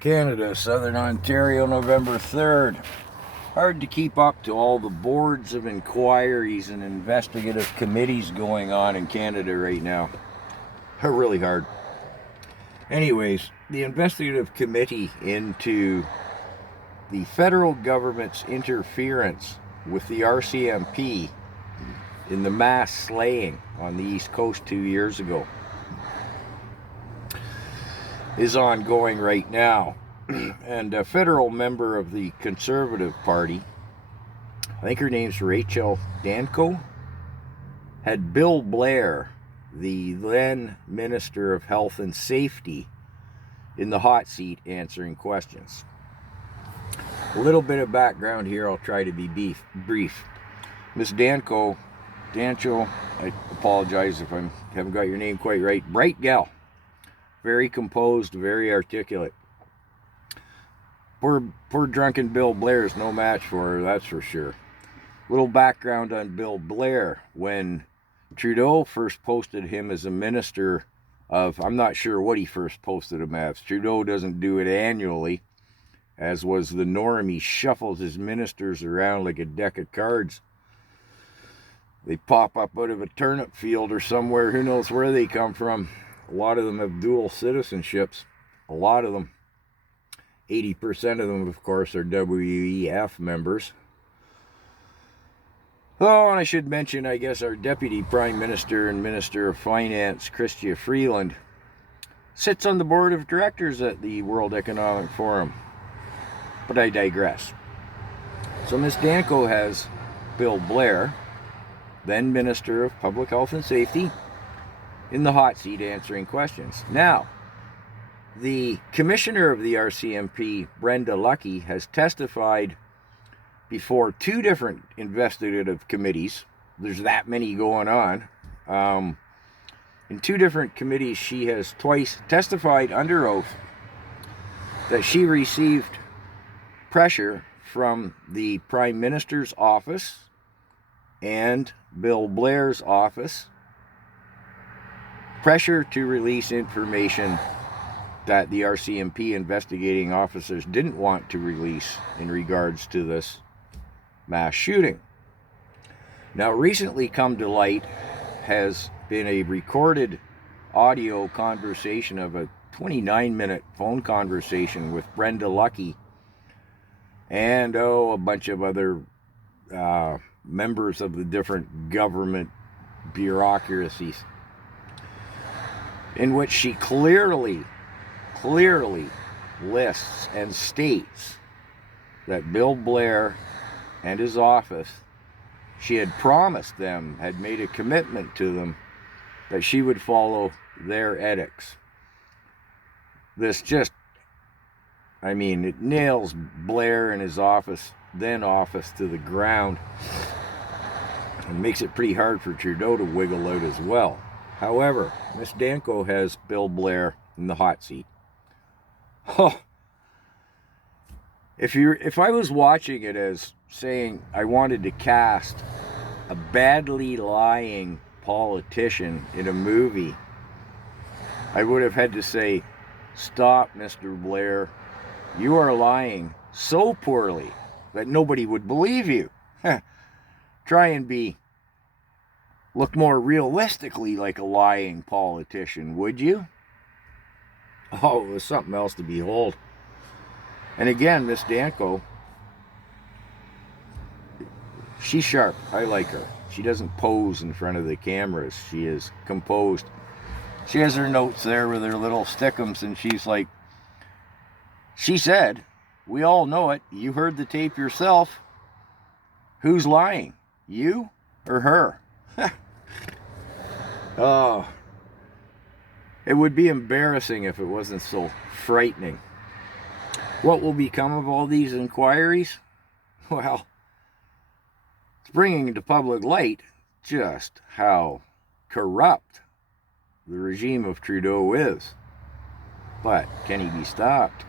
Canada, Southern Ontario, November 3rd. Hard to keep up to all the boards of inquiries and investigative committees going on in Canada right now. Really hard. Anyways, the investigative committee into the federal government's interference with the RCMP in the mass slaying on the East Coast 2 years ago is ongoing right now. And a federal member of the Conservative Party, I think her name's Rachel Danko, had Bill Blair, the then Minister of Health and Safety, in the hot seat answering questions. A little bit of background here, I'll try to be brief. Miss Danko, I apologize if I haven't got your name quite right, bright gal. Very composed, very articulate. Poor drunken Bill Blair is no match for her, that's for sure. Little background on Bill Blair. When Trudeau first posted him as a minister of, I'm not sure what he first posted him as. Trudeau doesn't do it annually, as was the norm. He shuffles his ministers around like a deck of cards. They pop up out of a turnip field or somewhere, who knows where they come from. A lot of them have dual citizenships. A lot of them. 80% of them, of course, are WEF members. Oh, and I should mention, I guess, our Deputy Prime Minister and Minister of Finance, Chrystia Freeland, sits on the board of directors at the World Economic Forum. But I digress. So Ms. Danko has Bill Blair, then Minister of Public Health and Safety, in the hot seat answering questions. Now, the commissioner of the RCMP, Brenda Lucki, has testified before two different investigative committees. There's that many going on. In two different committees, she has twice testified under oath that she received pressure from the Prime Minister's office and Bill Blair's office, pressure to release information that the RCMP investigating officers didn't want to release in regards to this mass shooting. Now, recently come to light has been a recorded audio conversation of a 29-minute phone conversation with Brenda Lucki and a bunch of other members of the different government bureaucracies, in which she clearly lists and states that Bill Blair and his office, she had promised them, had made a commitment to them, that she would follow their edicts. This just, it nails Blair and his office, then office, to the ground, and makes it pretty hard for Trudeau to wiggle out as well. However, Miss Danko has Bill Blair in the hot seat. Oh, if I was watching it as saying I wanted to cast a badly lying politician in a movie, I would have had to say, stop, Mr. Blair. You are lying so poorly that nobody would believe you. Try and look more realistically like a lying politician, would you? Oh, it was something else to behold. And again, Miss Danko, she's sharp. I like her. She doesn't pose in front of the cameras. She is composed. She has her notes there with her little stickums, and she's like, she said, we all know it. You heard the tape yourself. Who's lying? You or her? Oh, it would be embarrassing if it wasn't so frightening. What will become of all these inquiries? Well, it's bringing to public light just how corrupt the regime of Trudeau is. But can he be stopped?